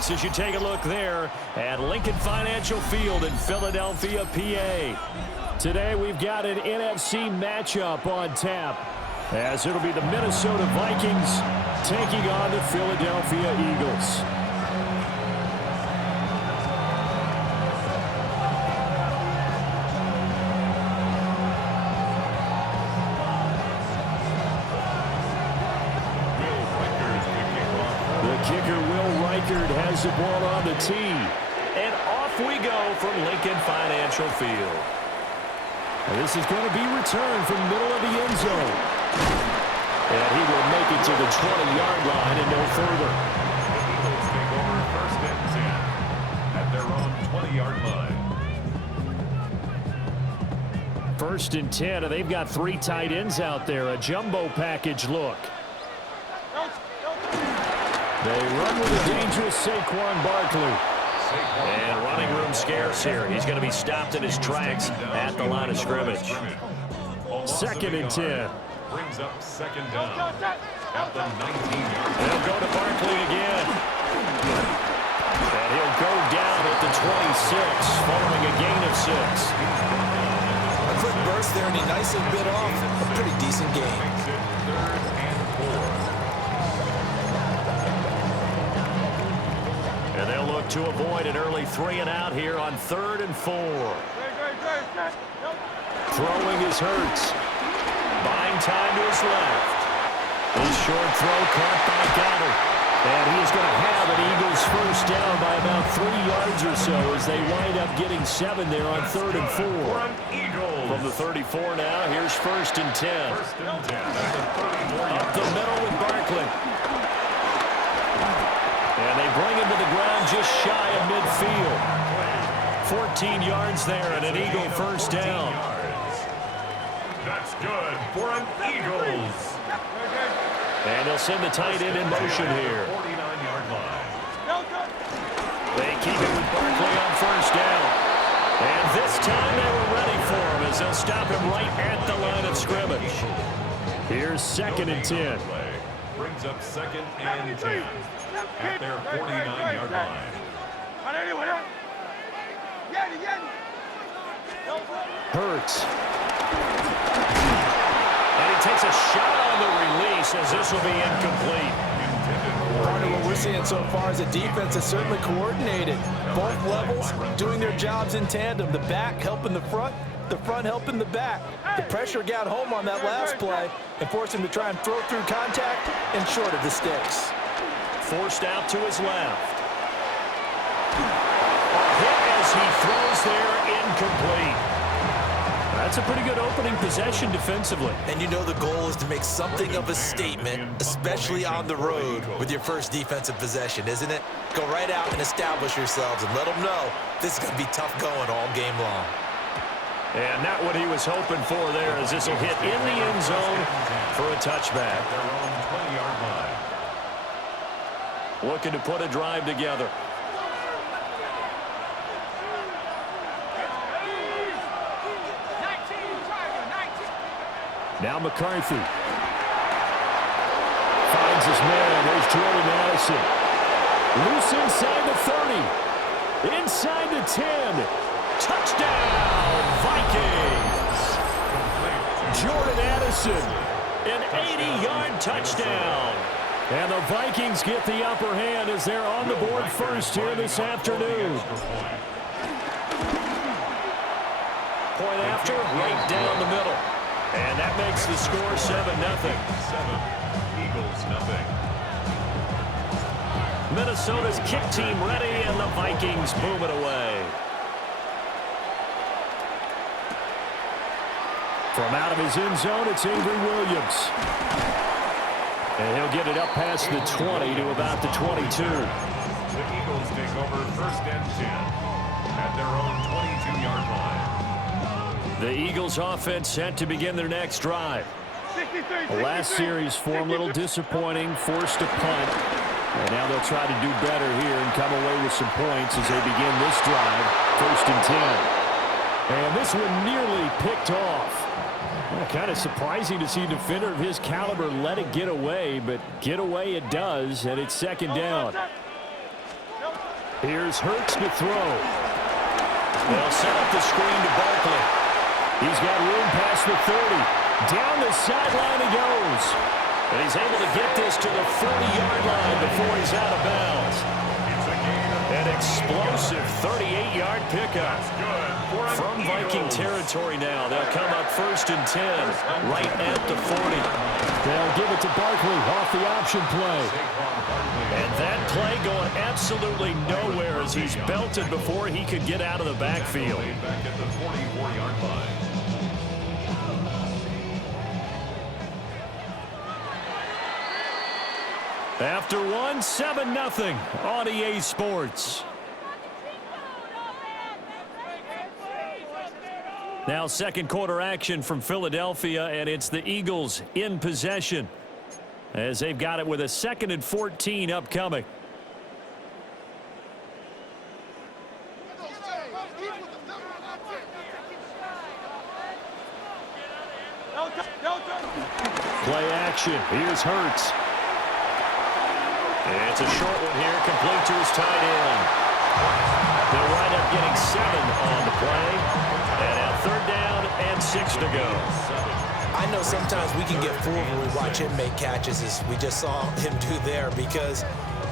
starts as you take a look there at Lincoln Financial Field in Philadelphia, PA. Today we've got an NFC matchup on tap, as it'll be the Minnesota Vikings taking on the Philadelphia Eagles. Has the ball on the tee. And off we go from Lincoln Financial Field. And this is going to be returned from the middle of the end zone. And he will make it to the 20-yard line and no further. The Eagles take over first and 10 at their own 20-yard line. First and 10, and they've got three tight ends out there. A jumbo package look. They run with a dangerous Saquon Barkley. And running room scarce here. He's going to be stopped in his tracks at the line of scrimmage. Second and 10. Brings up second down at the 19-yard line. They'll go to Barkley again. And he'll go down at the 26 following a gain of 6. A quick burst there, and he nicely bit off a pretty decent game. Third and 4. And they'll look to avoid an early 3-and-out here on 3rd and 4. Throwing is Hurts. Buying time to his left. His short throw caught by Goddard. And he's going to have an Eagles first down by about 3 yards or so as they wind up getting 7 there on 3rd and 4. From the 34 now, here's 1st and 10. First and 10 at the 34-yard line. Up the middle with Barkley. And they bring him to the ground just shy of midfield. 14 yards there and an Eagle first down. That's good for an Eagles. And they'll send the tight end in motion here. 49-yard line. They keep it with Barkley on first down. And this time they were ready for him as they'll stop him right at the line of scrimmage. Here's 2nd and 10. Brings up 2nd and 10 at their 49-yard line. Hurts. And he takes a shot on the release as this will be incomplete. Part of what we're seeing so far is the defense is certainly coordinated. Both levels doing their jobs in tandem. The back helping the front helping the back. The pressure got home on that last play and forced him to try and throw through contact and short of the sticks. Forced out to his left. A hit as he throws there, incomplete. That's a pretty good opening possession defensively. And you know the goal is to make something of a statement, especially on the road with your first defensive possession, isn't it? Go right out and establish yourselves and let them know this is going to be tough going all game long. And not what he was hoping for there as this will hit in the end zone for a touchback. Their own 20-yard line. Looking to put a drive together. Now McCarthy. Finds his man. There's Jordan Addison. Loose inside the 30. Inside the 10. Touchdown, Vikings. Jordan Addison. An 80-yard touchdown. And the Vikings get the upper hand as they're on the board first here this afternoon. Point after, right down the middle. And that makes the score 7-0. 7. Eagles, nothing. Minnesota's kick team ready, and the Vikings boom it away. From out of his end zone, it's Avery Williams. And he'll get it up past the 20 to about the 22. The Eagles take over first and 10 at their own 22-yard line. The Eagles offense set to begin their next drive. The last series form a little disappointing, forced a punt. And now they'll try to do better here and come away with some points as they begin this drive, 1st and 10. And this one nearly picked off. Well, kind of surprising to see a defender of his caliber let it get away, but get away it does, and it's 2nd down. Here's Hurts to throw. They'll set up the screen to Barkley. He's got room past the 30. Down the sideline he goes. And he's able to get this to the 40-yard line before he's out of bounds. An explosive 38-yard pickup. From Viking territory now, they'll come up 1st and 10, right at the 40. They'll give it to Barkley off the option play. And that play going absolutely nowhere as he's belted before he could get out of the backfield. Back at the 44-yard line. After one, 7-0 on EA Sports. Now second quarter action from Philadelphia, and it's the Eagles in possession as they've got it with a 2nd and 14 upcoming. Play action. Here's Hurts. It's a short one here, complete to his tight end. They'll wind up getting 7 on the play. And now 3rd down and 6 to go. I know sometimes we can get fooled when we watch him make catches, as we just saw him do there, because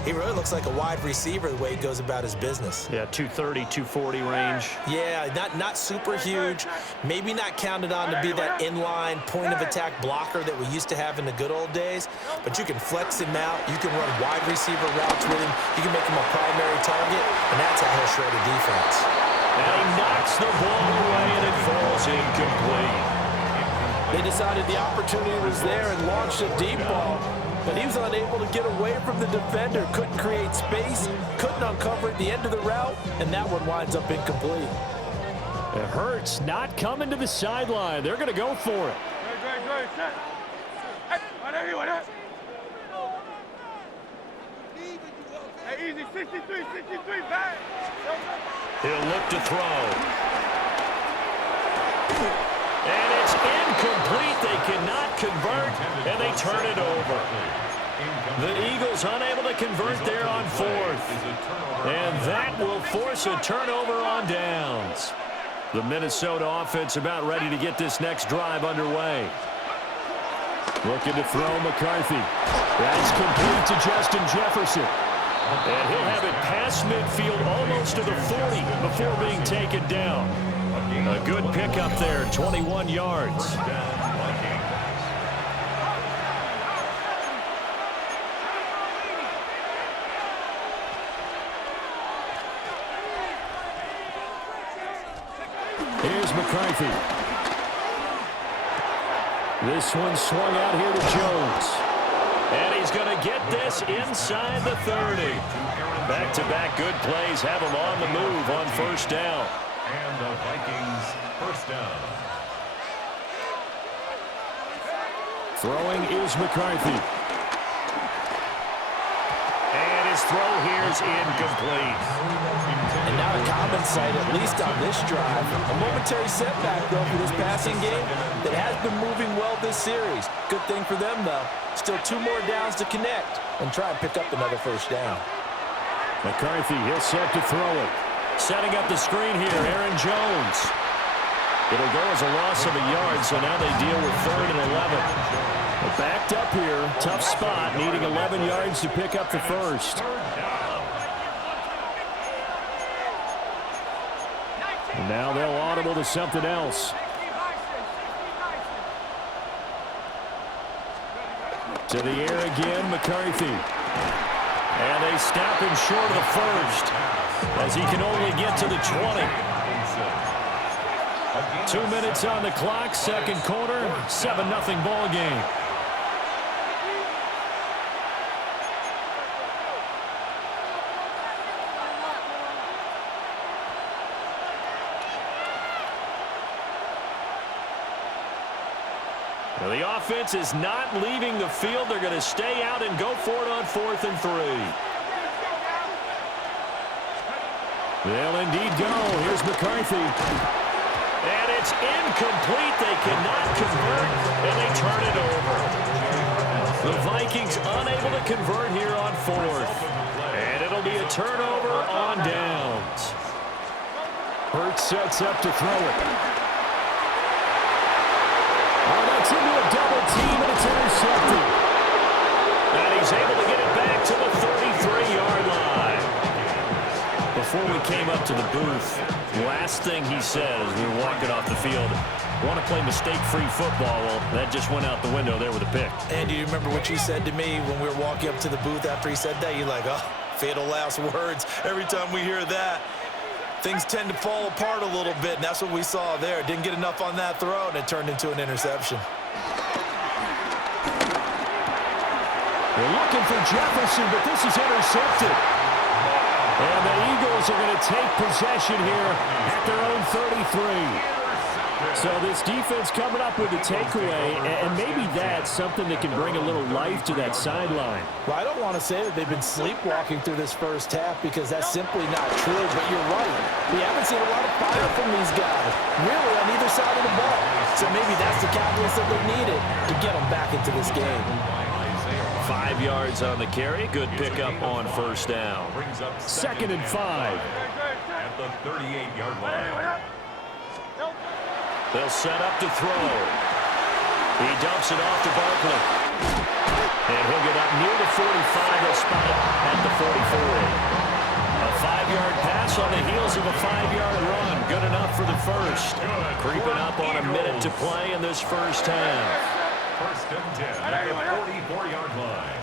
he really looks like a wide receiver the way he goes about his business. Yeah, 230, 240 range. Yeah, not super huge. Maybe not counted on to be that inline point-of-attack blocker that we used to have in the good old days, but you can flex him out. You can run wide receiver routes with him. You can make him a primary target, and that's how he'll shred a defense. And he knocks the ball away, and it falls incomplete. They decided the opportunity was there and launched a deep ball, but he was unable to get away from the defender, couldn't create space, couldn't uncover at the end of the route, and that one winds up incomplete. It hurts not coming to the sideline. They're going to go for it. Easy, 63, back. He'll look to throw. And it's incomplete. They cannot convert, and they turn it over. The Eagles unable to convert there on 4th. And that will force a turnover on downs. The Minnesota offense about ready to get this next drive underway. Looking to throw McCarthy. That's complete to Justin Jefferson. And he'll have it past midfield almost to the 40 before being taken down. A good pickup there, 21 yards. Here's McCarthy. This one swung out here to Jones. And he's going to get this inside the 30. Back-to-back good plays have him on the move on 1st down. And the Vikings 1st down. Throwing is McCarthy. And his throw here's incomplete. And not a common sight, at least on this drive. A momentary setback, though, for this passing game that has been moving well this series. Good thing for them, though. Still 2 more downs to connect and try and pick up another 1st down. McCarthy, he'll set to throw it. Setting up the screen here, Aaron Jones. It'll go as a loss of a yard, so now they deal with 3rd and 11. They're backed up here, tough spot, needing 11 yards to pick up the 1st. And now they'll audible to something else. To the air again, McCarthy. And they stop him short of the 1st as he can only get to the 20. 2 minutes on the clock, 2nd quarter, 7-0 ball game. Well, the offense is not leaving the field. They're going to stay out and go for it on 4th and 3. They'll indeed go. Here's McCarthy. And it's incomplete. They cannot convert, and they turn it over. The Vikings unable to convert here on 4th. And it'll it'll be a turnover on downs. Hurts sets up to throw it. Oh, that's into a double team, and it's intercepted. And he's able to get it back to the 33-yard line. Before we came up to the booth, last thing he said as we were walking off the field, want to play mistake-free football. Well, that just went out the window there with a pick. And do you remember what you said to me when we were walking up to the booth after he said that? You're like, oh, fatal last words. Every time we hear that, things tend to fall apart a little bit, and that's what we saw there. Didn't get enough on that throw, and it turned into an interception. They're looking for Jefferson, but this is intercepted. And the Eagles are going to take possession here at their own 33. So this defense coming up with a takeaway, and maybe that's something that can bring a little life to that sideline. Well, I don't want to say that they've been sleepwalking through this first half because that's simply not true, but you're right. We haven't seen a lot of fire from these guys, really, on either side of the ball. So maybe that's the catalyst that they needed to get them back into this game. 5 yards on the carry. Good pickup on first down. 2nd and 5. At the 38-yard line. They'll set up to throw. He dumps it off to Barkley. And he'll get up near the 45. They'll spot it at the 44. A 5-yard pass on the heels of a 5-yard run. Good enough for the first. Creeping up on a minute to play in this first half. 1st and 10 at the 44-yard line.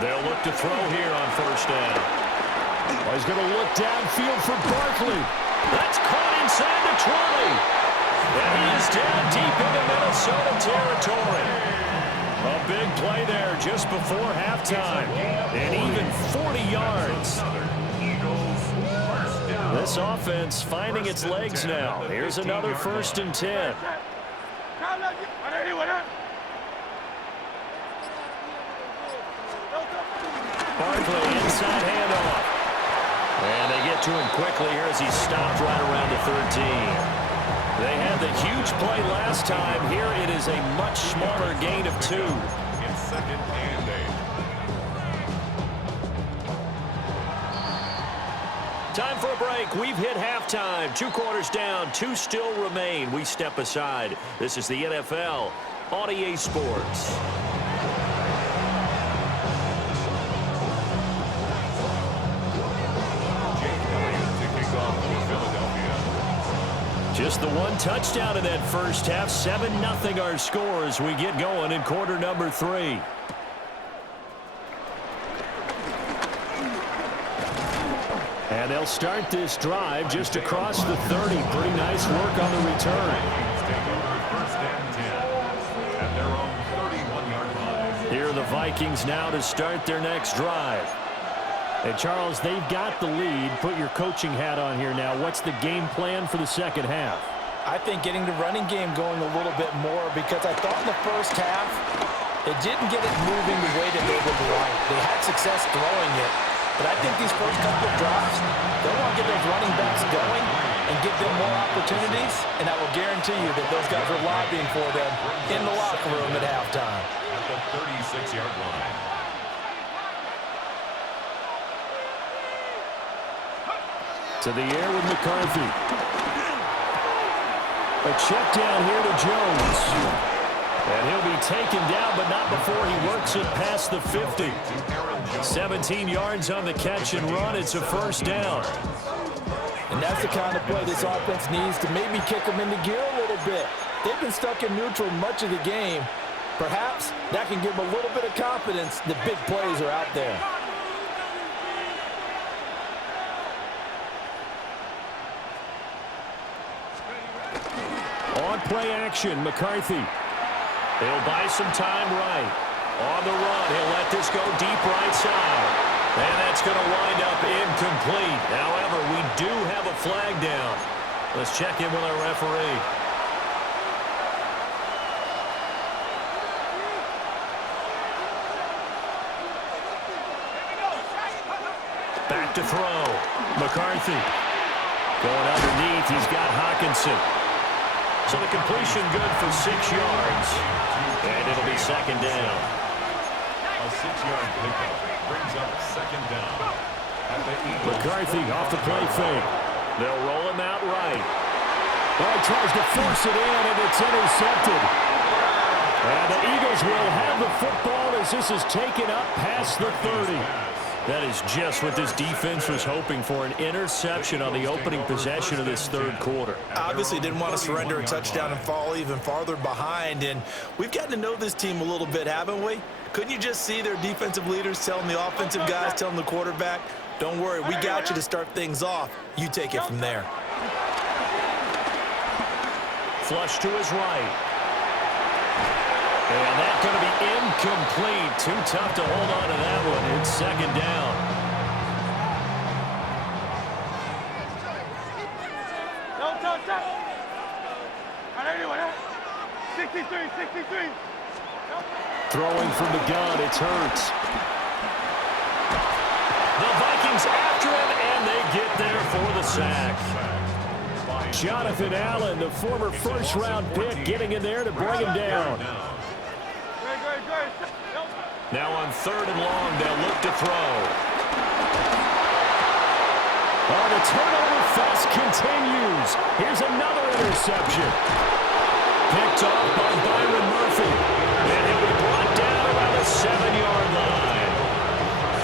They'll look to throw here on first down. Oh, he's going to look downfield for Barkley. That's caught inside the 20. And he is down deep into Minnesota territory. A big play there just before halftime. And even 40 yards. This offense finding its legs now. Here's another 1st and 10. Barkley inside handoff. And they get to him quickly here as he stopped right around the 13. They had the huge play last time. Here it is a much smaller gain of 2. In 2nd and 8. Time for a break. We've hit halftime. 2 quarters down. 2 still remain. We step aside. This is the NFL on EA Sports. Just the 1 touchdown in that first half. 7-0 our score as we get going in quarter number 3. And they'll start this drive just across the 30. Pretty nice work on the return. Here are the Vikings now to start their next drive. And Charles, they've got the lead. Put your coaching hat on here now. What's the game plan for the second half? I think getting the running game going a little bit more because I thought in the first half it didn't get it moving the way that they would like. They had success throwing it, but I think these first couple of drives, they'll want to get those running backs going and give them more opportunities, and I will guarantee you that those guys are lobbying for them in the locker room at halftime. At the 36-yard line. To the air with McCarthy. A check down here to Jones. And he'll be taken down, but not before he works it past the 50. 17 yards on the catch and run. It's a first down. And that's the kind of play this offense needs to maybe kick them into gear a little bit. They've been stuck in neutral much of the game. Perhaps that can give them a little bit of confidence that big plays are out there. On play action, McCarthy. He'll buy some time right. On the run, he'll let this go deep right side. And that's going to wind up incomplete. However, we do have a flag down. Let's check in with our referee. Back to throw. McCarthy. Going underneath, he's got Hawkinson. So the completion good for 6 yards. And it'll be second down. A 6-yard pickup. brings up second down. McCarthy off the play fake. They'll roll him out right. Oh, he tries to force it in, and it's intercepted. And the Eagles will have the football as this is taken up past the 30. That is just what this defense was hoping for, an interception on the opening possession of this third quarter. Obviously didn't want to surrender a touchdown and fall even farther behind, and we've gotten to know this team a little bit, haven't we? Couldn't you just see their defensive leaders telling the offensive guys, telling the quarterback, don't worry, we got you to start things off. You take it from there. Flush to his right. And that's going to be incomplete. Too tough to hold on to that one. It's second down. No touch. On anyone, 63. Throwing from the gun, it's Hurts. The Vikings after him, and they get there for the sack. Jonathan Allen, the former first-round pick, getting in there to bring him down. Now on third and long, they'll look to throw. Oh, the turnover fest continues. Here's another interception. Picked off by Byron Murphy. And he'll be brought down around the 7-yard line.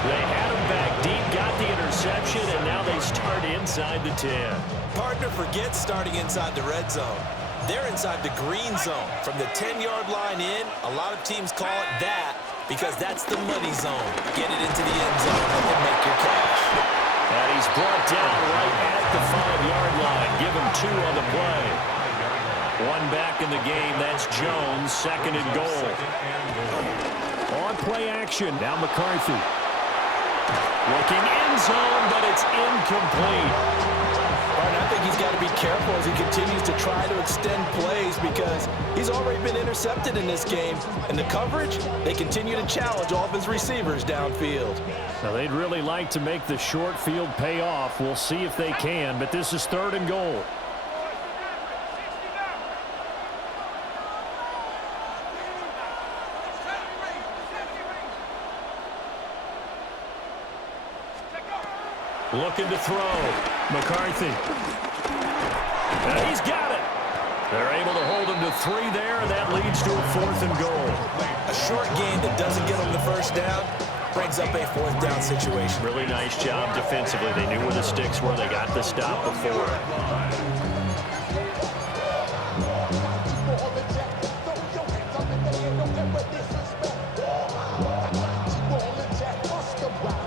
They had him back deep, got the interception, and now they start inside the 10. Partner forgets starting inside the red zone. They're inside the green zone. From the 10-yard line in, a lot of teams call it that because that's the money zone. Get it into the end zone and make your cash. And he's brought down right at the 5-yard line. Give him 2 on the play. One back in the game. That's Jones, second and goal. On play action. Now McCarthy. Looking end zone, but it's incomplete. I think he's got to be careful as he continues to try to extend plays because he's already been intercepted in this game. And the coverage, they continue to challenge all of his receivers downfield. Now, they'd really like to make the short field pay off. We'll see if they can, but this is third and goal. Looking to throw. McCarthy. And he's got it. They're able to hold him to 3 there, and that leads to a 4th and goal. A short game that doesn't get them the first down brings up a 4th down situation. Really nice job defensively. They knew where the sticks were. They got the stop before.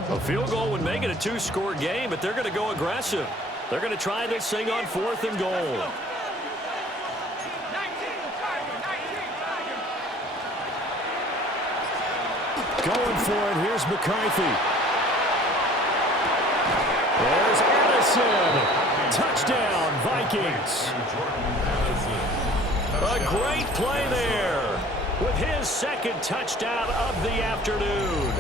A field goal would make it a 2-score game, but they're going to go aggressive. They're going to try this thing on 4th and goal. Going for it. Here's McCarthy. There's Addison. Touchdown, Vikings. A great play there with his second touchdown of the afternoon.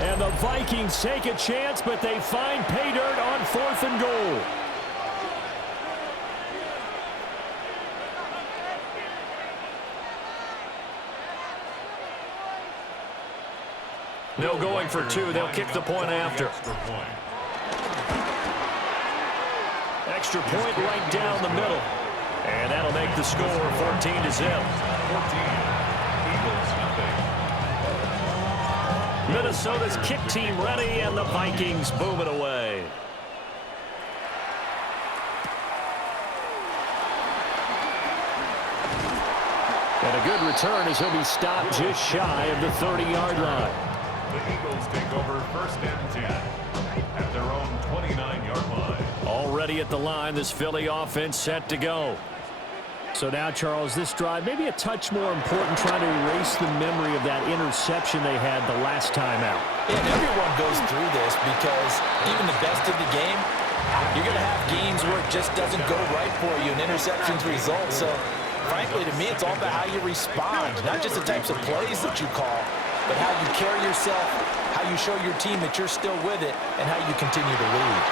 And the Vikings take a chance, but they find pay dirt on 4th and goal. No going for 2. They'll kick the point after. Extra point right down the middle. And that'll make the score 14-0. 14. Eagles nothing. Minnesota's kick team ready, and the Vikings boom it away. And a good return as he'll be stopped just shy of the 30-yard line. The Eagles take over first and 10 at their own 29-yard line. Already at the line, this Philly offense set to go. So now, Charles, this drive maybe a touch more important, trying to erase the memory of that interception they had the last time out. And everyone goes through this because even the best of the game, you're going to have games where it just doesn't go right for you and interceptions result. So, frankly, to me, it's all about how you respond, not just the types of plays that you call, but how you carry yourself, how you show your team that you're still with it, and how you continue to lead.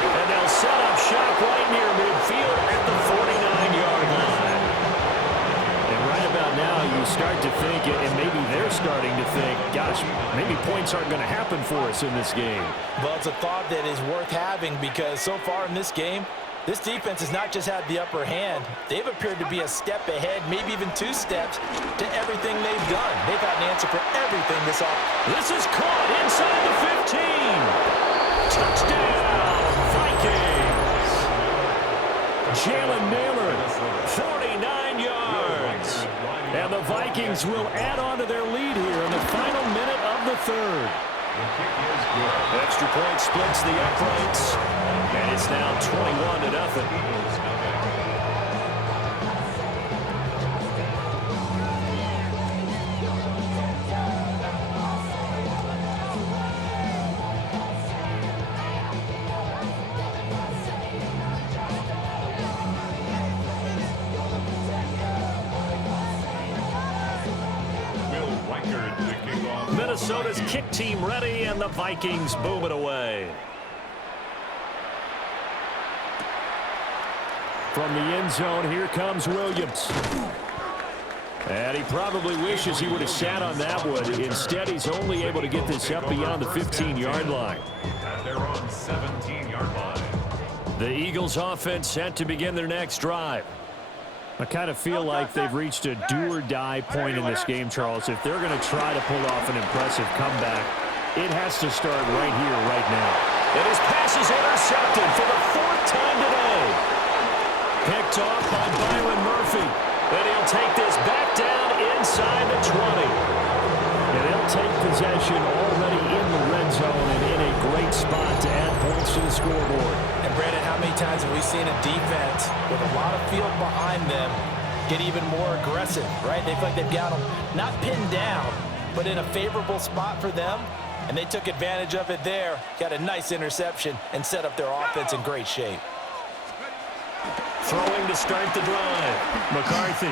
And they'll set up shop right near midfield at the 49-yard line. And right about out now, you start to think, and maybe they're starting to think, gosh, maybe points aren't going to happen for us in this game. Well, it's a thought that is worth having because so far in this game, this defense has not just had the upper hand. They've appeared to be a step ahead, maybe even 2 steps to everything they've done. They've got an answer for everything this offense. This is caught inside the 15. Touchdown, Vikings. Jalen Naylor, 49 yards. And the Vikings will add on to their lead here in the final minute of the third. The kick is good. Extra point splits the uprights, and it's now 21-0. Eagles nothing. Minnesota's kick team ready, and the Vikings boom it away. From the end zone, here comes Williams. And he probably wishes he would have sat on that one. Instead, he's only able to get this up beyond the 15-yard line. At their own 17-yard line. The Eagles offense set to begin their next drive. I kind of feel like they've reached a do-or-die point in this game, Charles. If they're going to try to pull off an impressive comeback, it has to start right here, right now. And his pass is intercepted for the 4th time today. Picked off by Byron Murphy. And he'll take this back down inside the 20. And they'll take possession already in the red zone and in a great spot to add points to the scoreboard. And Brandon, how many times have we seen a defense with a lot of field behind them get even more aggressive, right? They feel like they've got them not pinned down, but in a favorable spot for them, and they took advantage of it there, got a nice interception, and set up their offense in great shape. Throwing to start the drive. McCarthy.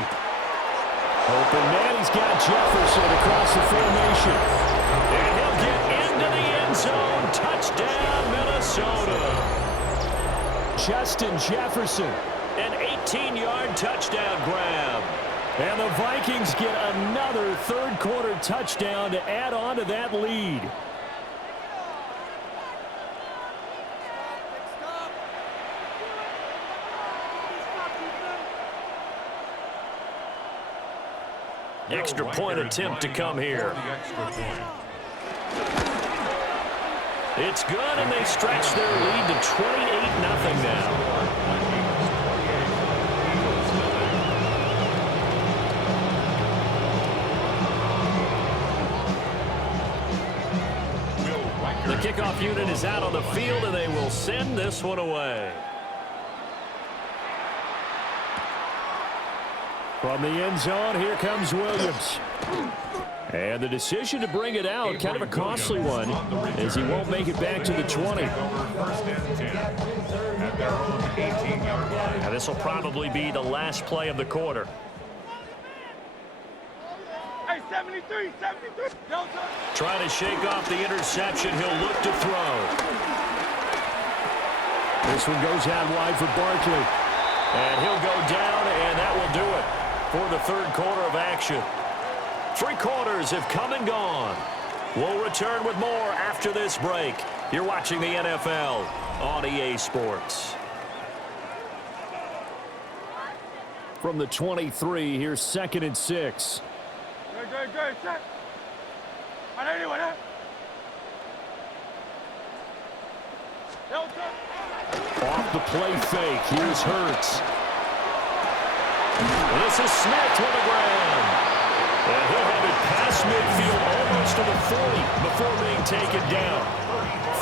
Open man, he's got Jefferson across the formation. And he'll get into the end zone. Touchdown, Minnesota. Justin Jefferson, an 18-yard touchdown grab. And the Vikings get another third-quarter touchdown to add on to that lead. Extra point attempt to come here. It's good, and they stretch their lead to 28-0 now. The kickoff unit is out on the field, and they will send this one away. From the end zone, here comes Williams. And the decision to bring it out, kind of a costly one, as he won't make it back to the 20. Now this will probably be the last play of the quarter. Hey, 73, 73. Trying to shake off the interception. He'll look to throw. This one goes out wide for Barkley. And he'll go down, and that will do it for the third quarter of action. 3 quarters have come and gone. We'll return with more after this break. You're watching the NFL on EA Sports. From the 23, here's 2nd and 6. Good, set. Anyone, Off the play fake, here's Hurts. This is Smith with the ground. And he'll have it past midfield almost to the 40 before being taken down.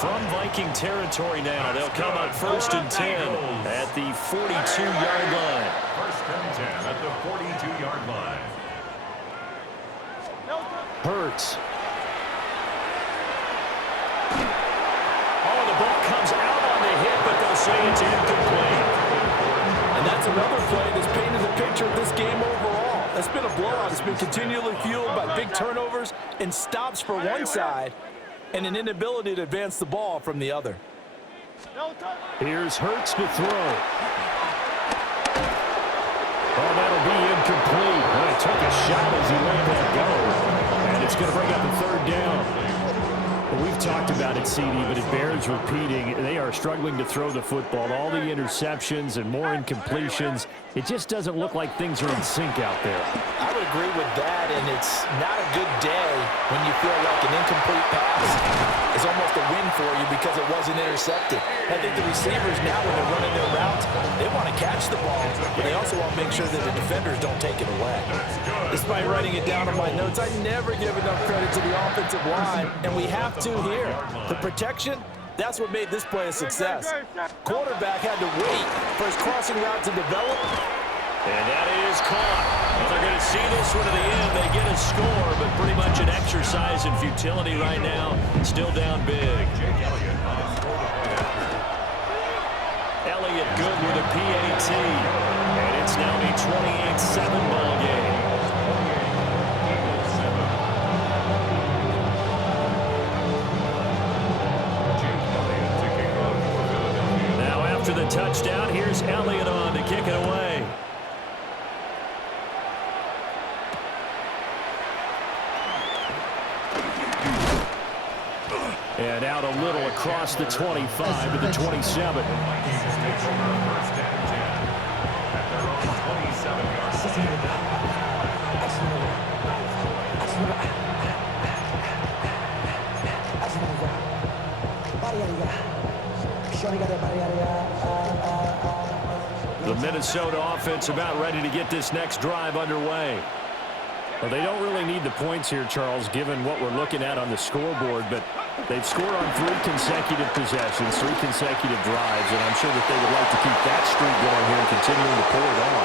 From Viking territory now, they'll come on 1st and 10 at the 42-yard line. 1st and 10 at the 42-yard line. Hurts. Oh, the ball comes out on the hit, but they'll say it's incomplete. And that's another play that's painted the picture of this game overall. It's been a blowout. It's been continually fueled by big turnovers and stops for one side and an inability to advance the ball from the other. Here's Hurts to throw. Oh, that'll be incomplete. took a shot as he let that go. And it's going to bring up a third down. Well, we've talked about it, CD, but it bears repeating. They are struggling to throw the football. All the interceptions and more incompletions. It just doesn't look like things are in sync out there. I would agree with that, and it's not a good day when you feel like an incomplete pass is almost a win for you because it wasn't intercepted. I think the receivers now, when they're running their routes, they want to catch the ball, but they also want to make sure that the defenders don't take it away. Despite writing it down on my notes, I never give enough credit to the offensive line, and we have to here. The protection, that's what made this play a success. Quarterback had to wait for his crossing route to develop. And that is caught. Well, they're going to see this one to the end. They get a score, but pretty much an exercise in futility right now. Still down big. Elliott good with a PAT. And it's now a 28-7 ball game. Now after the touchdown, here's Elliott on to kick it away. And out a little across the 25 to the 27. The Minnesota offense about ready to get this next drive underway. Well, they don't really need the points here, Charles, given what we're looking at on the scoreboard, but they've scored on 3 consecutive possessions, 3 consecutive drives, and I'm sure that they would like to keep that streak going here and continuing to pull it on.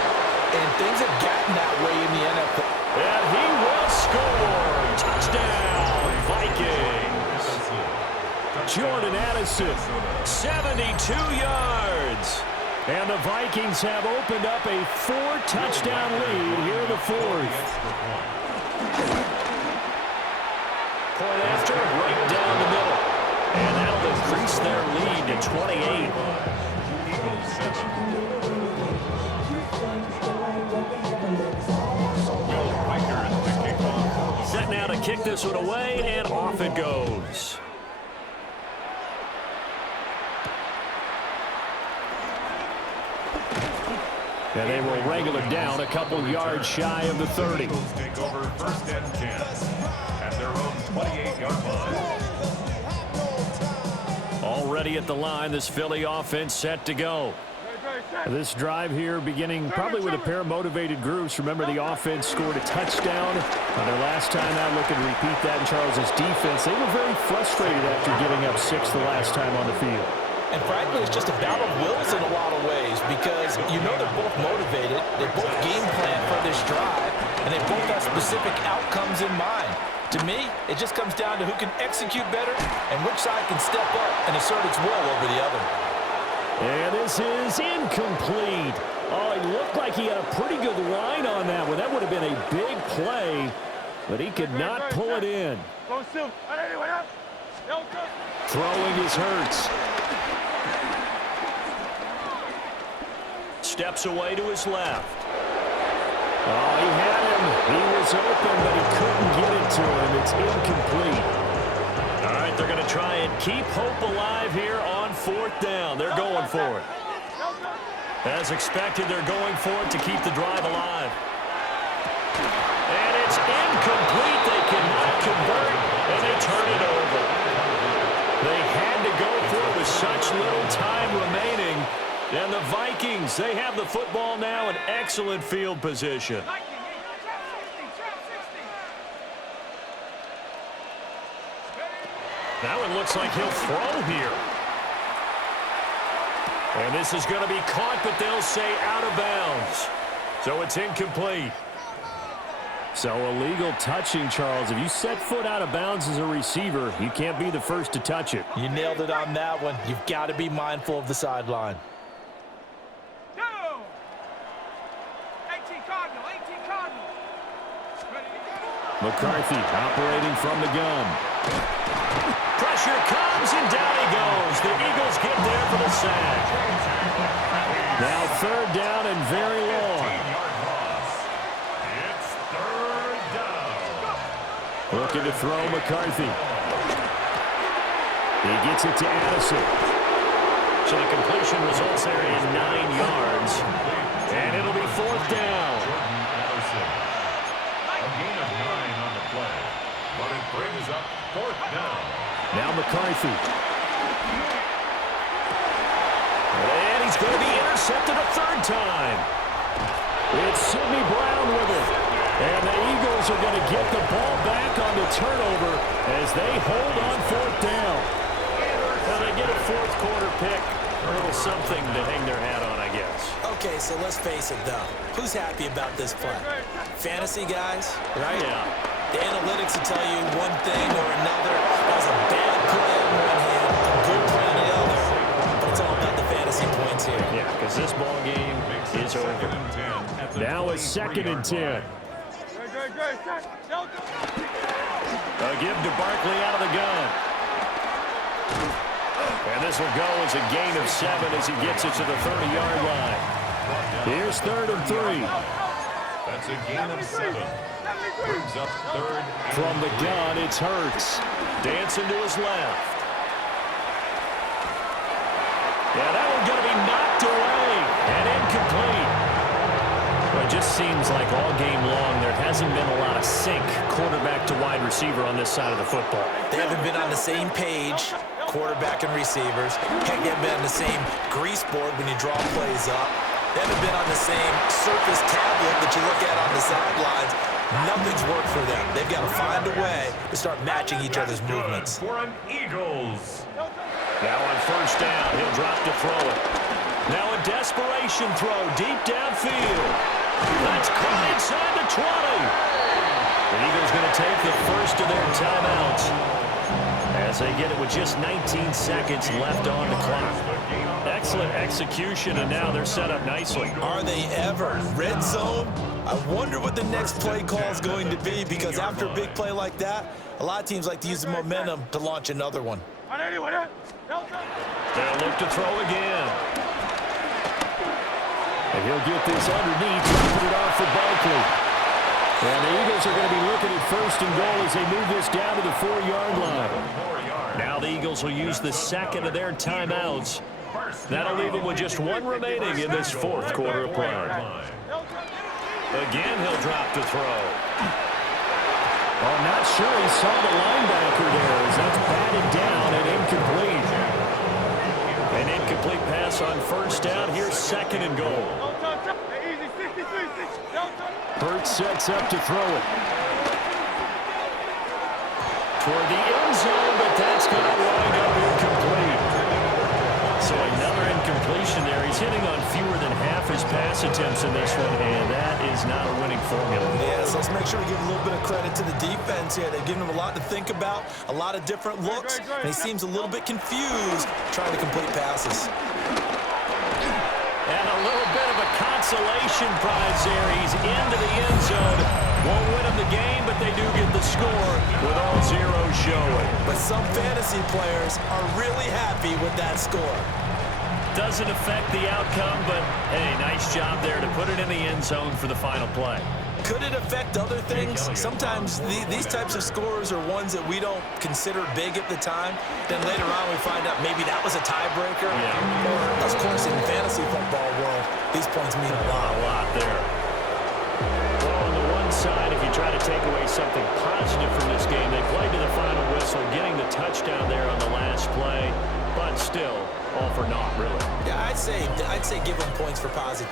And things have gotten that way in the NFL. And he will score. Touchdown, Vikings. Jordan Addison, 72 yards. And the Vikings have opened up a 4-touchdown lead here in the 4th. Point after, right down the middle. And that'll increase their lead to 28. Set now to kick this one away, and off it goes. And they will wrangle it down a couple yards shy of the 30. Take over first and 10 at their own 28-yard line. Already at the line, this Philly offense set to go. This drive here beginning probably with a pair of motivated groups. Remember, the offense scored a touchdown on their last time out. Looking to repeat that in Charles's defense. They were very frustrated after giving up 6 the last time on the field. And frankly, it's just a battle of wills in a lot of ways because you know they're both motivated, they both game plan for this drive, and they both have specific outcomes in mind. To me, it just comes down to who can execute better and which side can step up and assert its will over the other. And this is incomplete. Oh, it looked like he had a pretty good line on that one. That would have been a big play, but he could not pull it in. Throwing is Hurts. Steps away to his left. Oh, he had him. He was open, but he couldn't get it to him. It's incomplete. All right, they're going to try and keep hope alive here on 4th down. They're going for it. As expected, they're going for it to keep the drive alive. And it's incomplete. They cannot convert, and they turn it over. They had to go for it with such little time remaining. And the Vikings, they have the football now in excellent field position. Now it looks like he'll throw here. And this is going to be caught, but they'll say out of bounds. So it's incomplete. So illegal touching, Charles. If you set foot out of bounds as a receiver, you can't be the first to touch it. You nailed it on that one. You've got to be mindful of the sideline. McCarthy operating from the gun. Pressure comes, and down he goes. The Eagles get there for the sack. Now 3rd down and very long. Looking to throw McCarthy. He gets it to Addison. So the completion results there in 9 yards. And it'll be 4th down. A gain of 9 on the play. But it brings up 4th down. Now McCarthy. And he's going to be intercepted a 3rd time. It's Sidney Brown with it. And the Eagles are going to get the ball back on the turnover as they hold on 4th down. Well, they get a 4th quarter pick. A little something to hang their hat on, I guess. Okay, so let's face it, though. Who's happy about this play? Fantasy guys, right? Yeah. The analytics will tell you one thing or another. That was a bad play on one hand, a good play on the other. But it's all about the fantasy points here. Yeah, because this ball game is over. Now it's 2nd and 10. A give to Barkley out of the gun. And this will go as a gain of 7 as he gets it to the 30-yard line. Here's 3rd and 3. That's a gain of 7. Brings up 3rd. From the gun, it's Hurts. Dancing to his left. Yeah, that one's going to be knocked away and incomplete. Well, it just seems like all game long there hasn't been a lot of sync quarterback to wide receiver on this side of the football. They haven't been on the same page, quarterback and receivers. Heck, they haven't been on the same grease board when you draw plays up. They haven't been on the same surface tablet that you look at on the sidelines. Nothing's worked for them. They've got to find a way to start matching each other's movements. For an Eagles. Now on 1st down, he'll drop to throw it. Now a desperation throw deep downfield. That's caught inside the 20. The Eagles going to take the first of their timeouts as they get it with just 19 seconds left on the clock. Excellent execution, and now they're set up nicely. Are they ever? Red zone? I wonder what the next play call is going to be, because after a big play like that, a lot of teams like to use the momentum to launch another one. They'll look to throw again. And he'll get this underneath, dropping it off for Barkley. And the Eagles are going to be looking at 1st and goal as they move this down to the 4-yard line. Now the Eagles will use the 2nd of their timeouts. That'll leave them with just 1 remaining in this 4th quarter of play. Again, he'll drop to throw. I'm not sure he saw the linebacker there as that's batted down and incomplete. An incomplete pass on 1st down. Here's 2nd and goal. Hurts sets up to throw it. Toward the end zone, but that's going to wind up incomplete. So another incompletion there. He's hitting on fewer than half his pass attempts in this one, and that is not a winning formula. Yeah, so let's make sure we give a little bit of credit to the defense here. They've given him a lot to think about, a lot of different looks, and he seems a little bit confused trying to complete passes. And a little bit of a consolation prize there. He's into the end zone. Won't win him the game, but they do get the score with all zeros showing. But some fantasy players are really happy with that score. Doesn't affect the outcome, but hey, nice job there to put it in the end zone for the final play. Could it affect other things? Sometimes these types of scores are ones that we don't consider big at the time. Then later on we find out maybe that was a tiebreaker. Yeah. Or, of course, in the fantasy football world, these points mean a lot. A lot there. Well, on the one side, if you try to take away something positive from this game, they played to the final whistle, getting the touchdown there on the last play. But still, all for naught, really. Yeah, I'd say give them points for positivity.